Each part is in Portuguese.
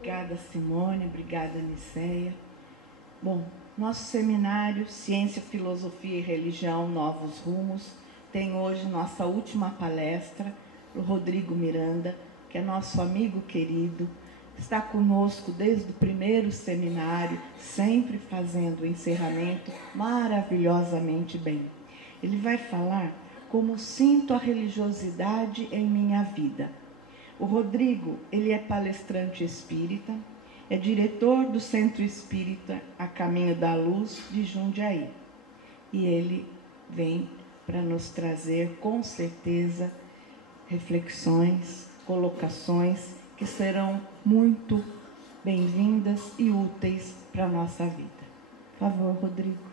Obrigada, Simone. Obrigada, Niceia. Bom, nosso seminário Ciência, Filosofia e Religião, Novos Rumos, tem hoje nossa última palestra, o Rodrigo Miranda, que é nosso amigo querido, está conosco desde o primeiro seminário, sempre fazendo o encerramento maravilhosamente bem. Ele vai falar como sinto a religiosidade em minha vida. O Rodrigo, ele é palestrante espírita, é diretor do Centro Espírita A Caminho da Luz de Jundiaí. E ele vem para nos trazer, com certeza, reflexões, colocações que serão muito bem-vindas e úteis para a nossa vida. Por favor, Rodrigo.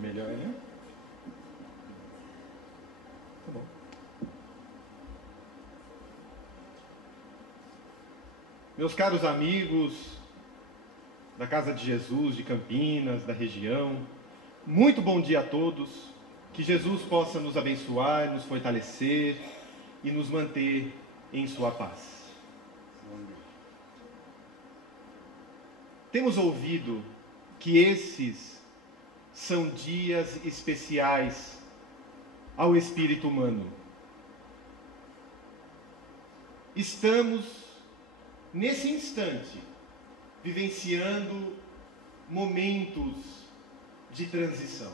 Melhor, né? Tá bom. Meus caros amigos da Casa de Jesus, de Campinas, da região, muito bom dia a todos. Que Jesus possa nos abençoar, nos fortalecer e nos manter em sua paz. Temos ouvido que esses são dias especiais ao espírito humano. Estamos, nesse instante, vivenciando momentos de transição.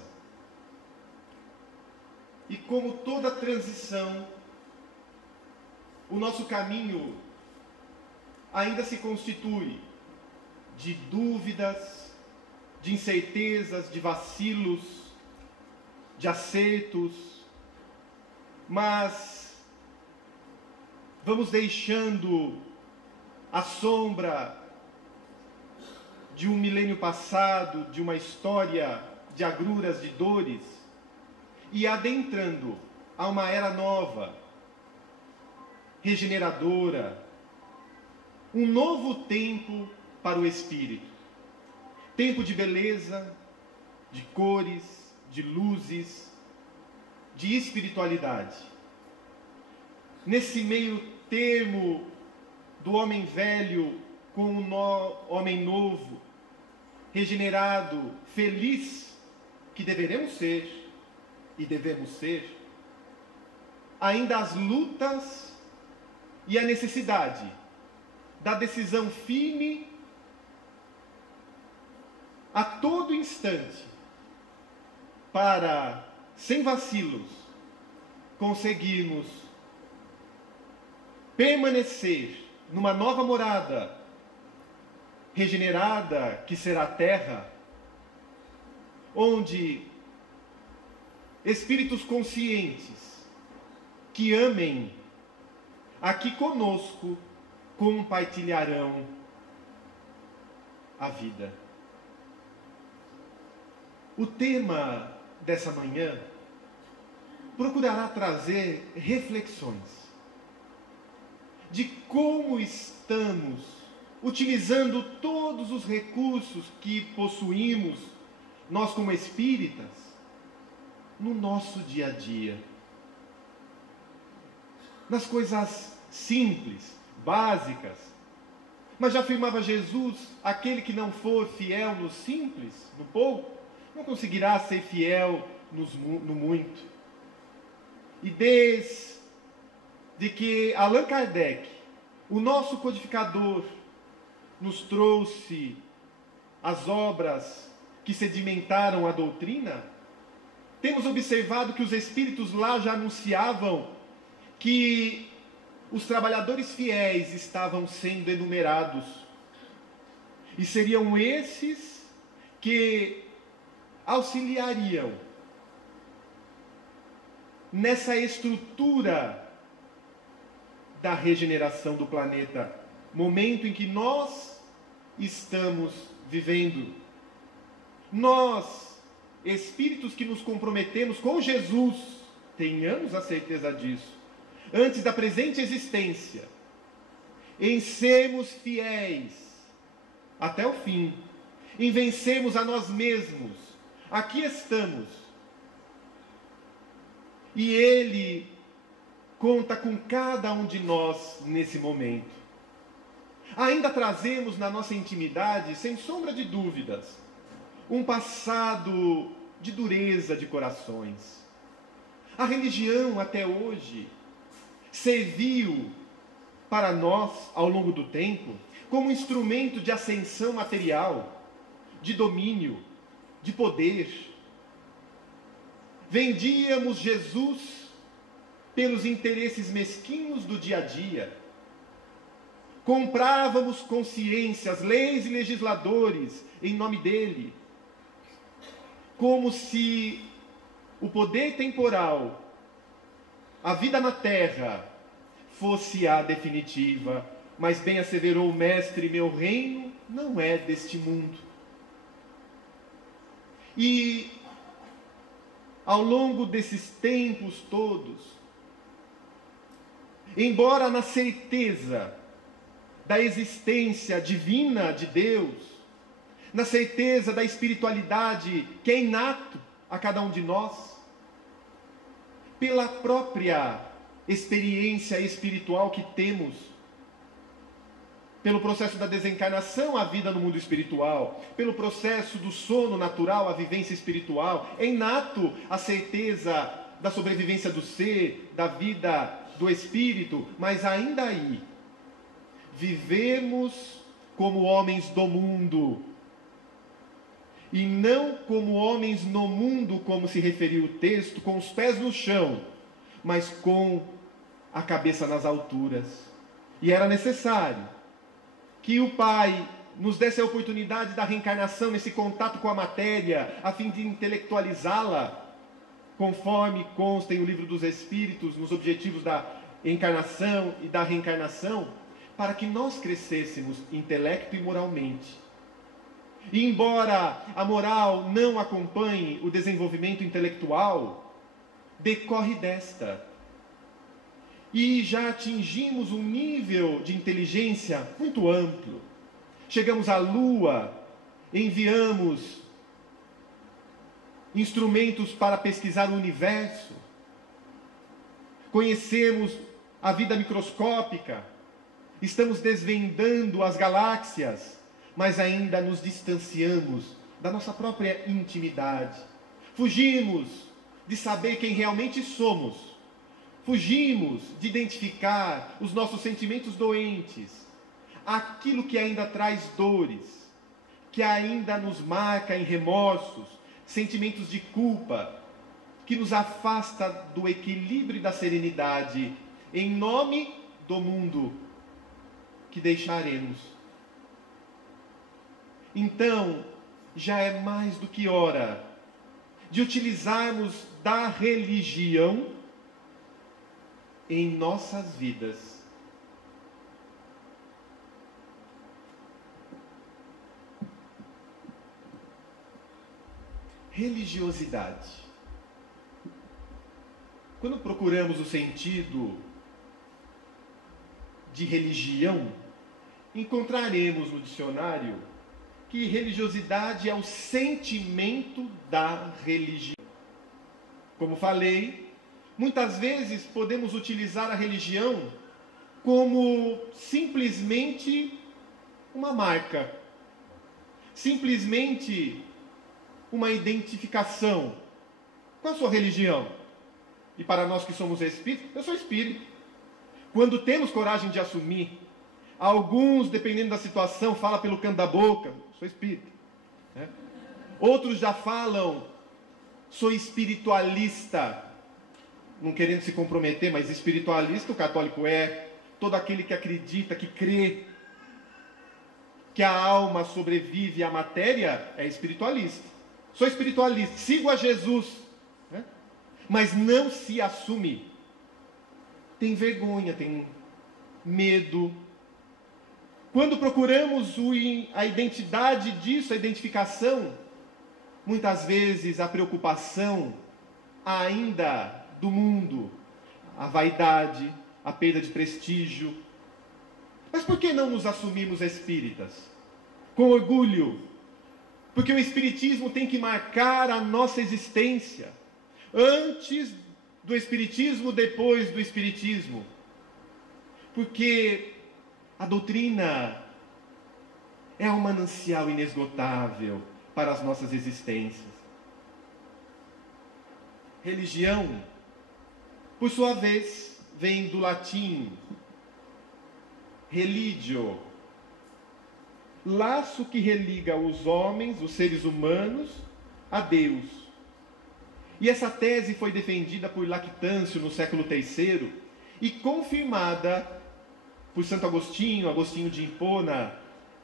E como toda transição, o nosso caminho ainda se constitui de dúvidas, de incertezas, de vacilos, de acertos, mas vamos deixando a sombra de um milênio passado, de uma história de agruras, de dores, e adentrando a uma era nova, regeneradora, um novo tempo para o espírito. Tempo de beleza, de cores, de luzes, de espiritualidade. Nesse meio termo do homem velho com o homem novo, regenerado, feliz, que deveremos ser e devemos ser, ainda as lutas e a necessidade da decisão firme a todo instante, para, sem vacilos, conseguirmos permanecer numa nova morada, regenerada, que será a Terra, onde espíritos conscientes, que amem, aqui conosco, compartilharão a vida. O tema dessa manhã procurará trazer reflexões de como estamos utilizando todos os recursos que possuímos, nós como espíritas, no nosso dia a dia. Nas coisas simples, básicas. Mas já afirmava Jesus, aquele que não for fiel no simples, no pouco, não conseguirá ser fiel no muito. E desde que Allan Kardec, o nosso codificador, nos trouxe as obras que sedimentaram a doutrina, temos observado que os espíritos lá já anunciavam que os trabalhadores fiéis estavam sendo enumerados. E seriam esses que auxiliariam nessa estrutura da regeneração do planeta, momento em que nós estamos vivendo. Nós, espíritos que nos comprometemos com Jesus, tenhamos a certeza disso, antes da presente existência, em sermos fiéis até o fim, em vencermos a nós mesmos. Aqui estamos. E Ele conta com cada um de nós nesse momento. Ainda trazemos na nossa intimidade, sem sombra de dúvidas, um passado de dureza de corações. A religião até hoje serviu para nós, ao longo do tempo, como instrumento de ascensão material, de domínio, de poder. Vendíamos Jesus pelos interesses mesquinhos do dia a dia. Comprávamos consciências, leis e legisladores em nome dele. Como se o poder temporal, a vida na terra, fosse a definitiva. Mas bem asseverou o mestre, meu reino não é deste mundo. E ao longo desses tempos todos, embora na certeza da existência divina de Deus, na certeza da espiritualidade que é inato a cada um de nós, pela própria experiência espiritual que temos, pelo processo da desencarnação, a vida no mundo espiritual, pelo processo do sono natural, a vivência espiritual, é inato a certeza da sobrevivência do ser, da vida do espírito, mas ainda aí, vivemos como homens do mundo, e não como homens no mundo, como se referiu o texto, com os pés no chão, mas com a cabeça nas alturas. E era necessário que o Pai nos desse a oportunidade da reencarnação, nesse contato com a matéria, a fim de intelectualizá-la, conforme consta em o Livro dos Espíritos, nos objetivos da encarnação e da reencarnação, para que nós crescêssemos intelecto e moralmente. E embora a moral não acompanhe o desenvolvimento intelectual, decorre desta. E já atingimos um nível de inteligência muito amplo. Chegamos à Lua, enviamos instrumentos para pesquisar o universo, conhecemos a vida microscópica, estamos desvendando as galáxias, mas ainda nos distanciamos da nossa própria intimidade. Fugimos de saber quem realmente somos. Fugimos de identificar os nossos sentimentos doentes, aquilo que ainda traz dores, que ainda nos marca em remorsos, sentimentos de culpa, que nos afasta do equilíbrio e da serenidade, em nome do mundo que deixaremos. Então, já é mais do que hora de utilizarmos da religião em nossas vidas. Religiosidade. Quando procuramos o sentido de religião, encontraremos no dicionário que religiosidade é o sentimento da religião. Como falei, muitas vezes podemos utilizar a religião como simplesmente uma marca, simplesmente uma identificação. Qual a sua religião? E para nós que somos espíritos, eu sou espírita. Quando temos coragem de assumir, alguns, dependendo da situação, falam pelo canto da boca, sou espírita. Outros já falam, sou espiritualista, não querendo se comprometer, mas espiritualista o católico é, todo aquele que acredita, que crê que a alma sobrevive à matéria, é espiritualista. Sou espiritualista, sigo a Jesus, mas não se assume. Tem vergonha, tem medo. Quando procuramos a identidade disso, a identificação, muitas vezes a preocupação ainda do mundo, a vaidade, a perda de prestígio. Mas por que não nos assumimos espíritas? Com orgulho, Porque o Espiritismo tem que marcar a nossa existência. Antes do Espiritismo, depois do Espiritismo. Porque a doutrina é um manancial inesgotável para as nossas existências. Religião, por sua vez, vem do latim religio, laço que religa os homens, os seres humanos, a Deus. E essa tese foi defendida por Lactâncio no século III e confirmada por Santo Agostinho, Agostinho de Hipona,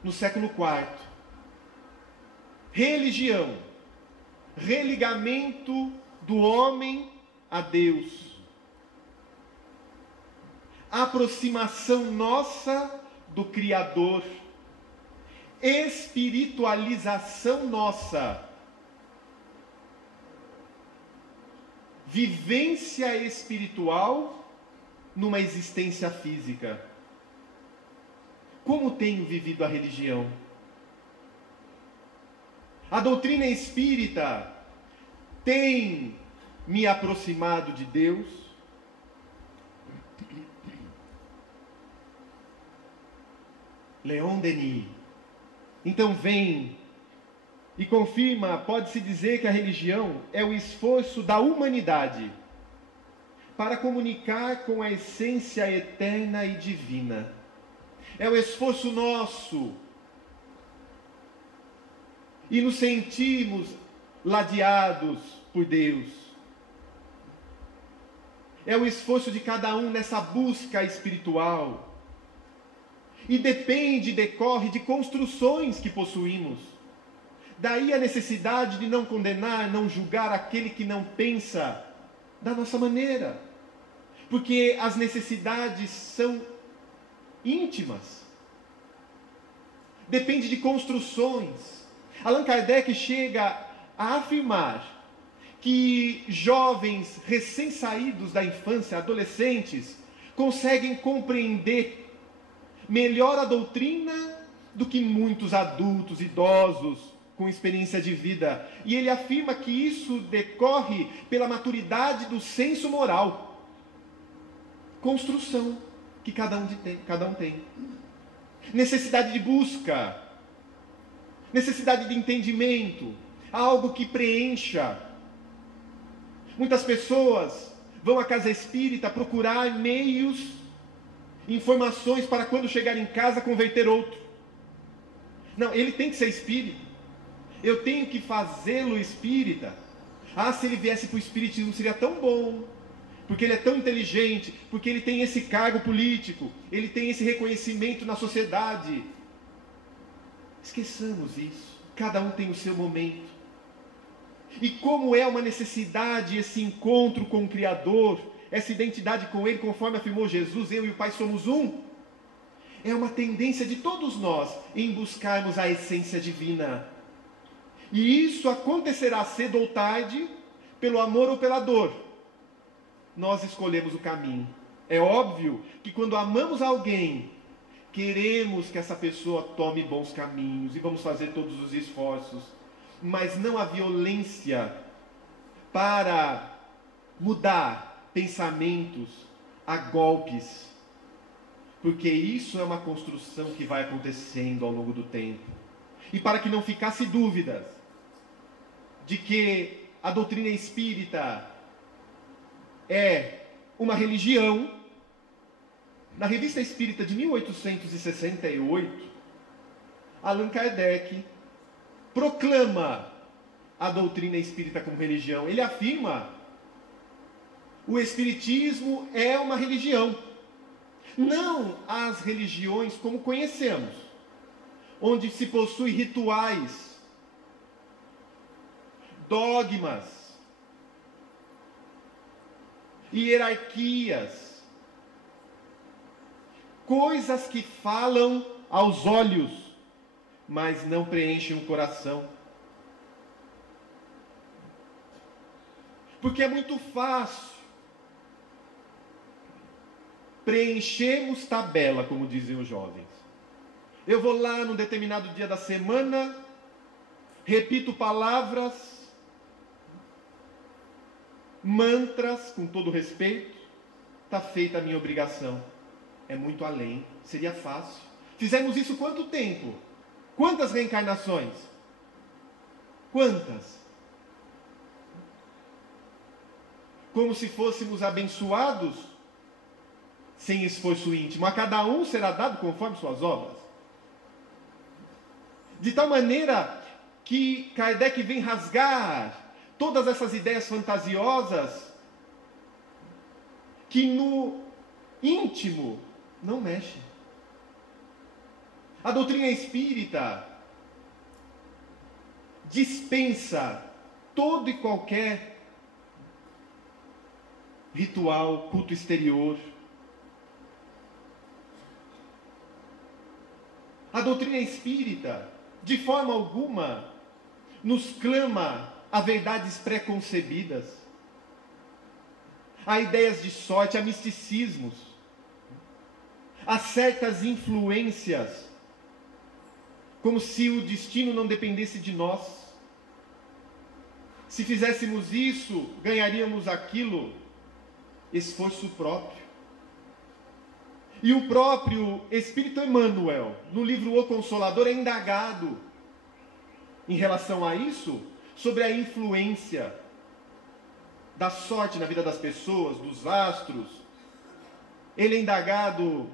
no século IV. Religião, religamento do homem a Deus. Aproximação nossa do Criador. Espiritualização nossa. Vivência espiritual numa existência física. Como tenho vivido a religião? A doutrina espírita tem me aproximado de Deus? Leon Denis. Então vem e confirma, pode-se dizer que a religião é o esforço da humanidade para comunicar com a essência eterna e divina. É o esforço nosso. E nos sentimos ladeados por Deus. É o esforço de cada um nessa busca espiritual. E decorre de construções que possuímos. Daí a necessidade de não condenar, não julgar aquele que não pensa da nossa maneira. Porque as necessidades são íntimas. Depende de construções. Allan Kardec chega a afirmar que jovens recém-saídos da infância, adolescentes, conseguem compreender melhor a doutrina do que muitos adultos, idosos, com experiência de vida. E ele afirma que isso decorre pela maturidade do senso moral. Construção que cada um tem. Necessidade de busca. Necessidade de entendimento. Algo que preencha. Muitas pessoas vão à casa espírita procurar meios, informações para quando chegar em casa converter outro. Não, ele tem que ser espírita. Eu tenho que fazê-lo espírita. Ah, se ele viesse para o espiritismo seria tão bom, porque ele é tão inteligente, porque ele tem esse cargo político, ele tem esse reconhecimento na sociedade. Esqueçamos isso. Cada um tem o seu momento. E como é uma necessidade esse encontro com o Criador, essa identidade com Ele, conforme afirmou Jesus, eu e o Pai somos um. É uma tendência de todos nós em buscarmos a essência divina. E isso acontecerá cedo ou tarde, pelo amor ou pela dor. Nós escolhemos o caminho. É óbvio que quando amamos alguém, queremos que essa pessoa tome bons caminhos e vamos fazer todos os esforços. Mas não a violência para mudar pensamentos a golpes. Porque isso é uma construção que vai acontecendo ao longo do tempo. E para que não ficasse dúvidas de que a doutrina espírita é uma religião, na Revista Espírita de 1868, Allan Kardec proclama a doutrina espírita como religião. Ele afirma: o espiritismo é uma religião. Não as religiões como conhecemos, onde se possui rituais, dogmas, hierarquias, coisas que falam aos olhos, mas não preenchem o coração. Porque é muito fácil preenchermos tabela, como dizem os jovens. Eu vou lá num determinado dia da semana, repito palavras, mantras, com todo respeito, está feita a minha obrigação. É muito além, seria fácil. Fizemos isso quanto tempo? Quantas reencarnações? Quantas? Como se fôssemos abençoados, sem esforço íntimo. A cada um será dado conforme suas obras. De tal maneira que Kardec vem rasgar todas essas ideias fantasiosas que no íntimo não mexem. A doutrina espírita dispensa todo e qualquer ritual, culto exterior. A doutrina espírita, de forma alguma, nos clama a verdades preconcebidas, a ideias de sorte, a misticismos, a certas influências, como se o destino não dependesse de nós. Se fizéssemos isso, ganharíamos aquilo, esforço próprio. E o próprio Espírito Emmanuel, no livro O Consolador, é indagado em relação a isso, sobre a influência da sorte na vida das pessoas, dos astros. Ele é indagado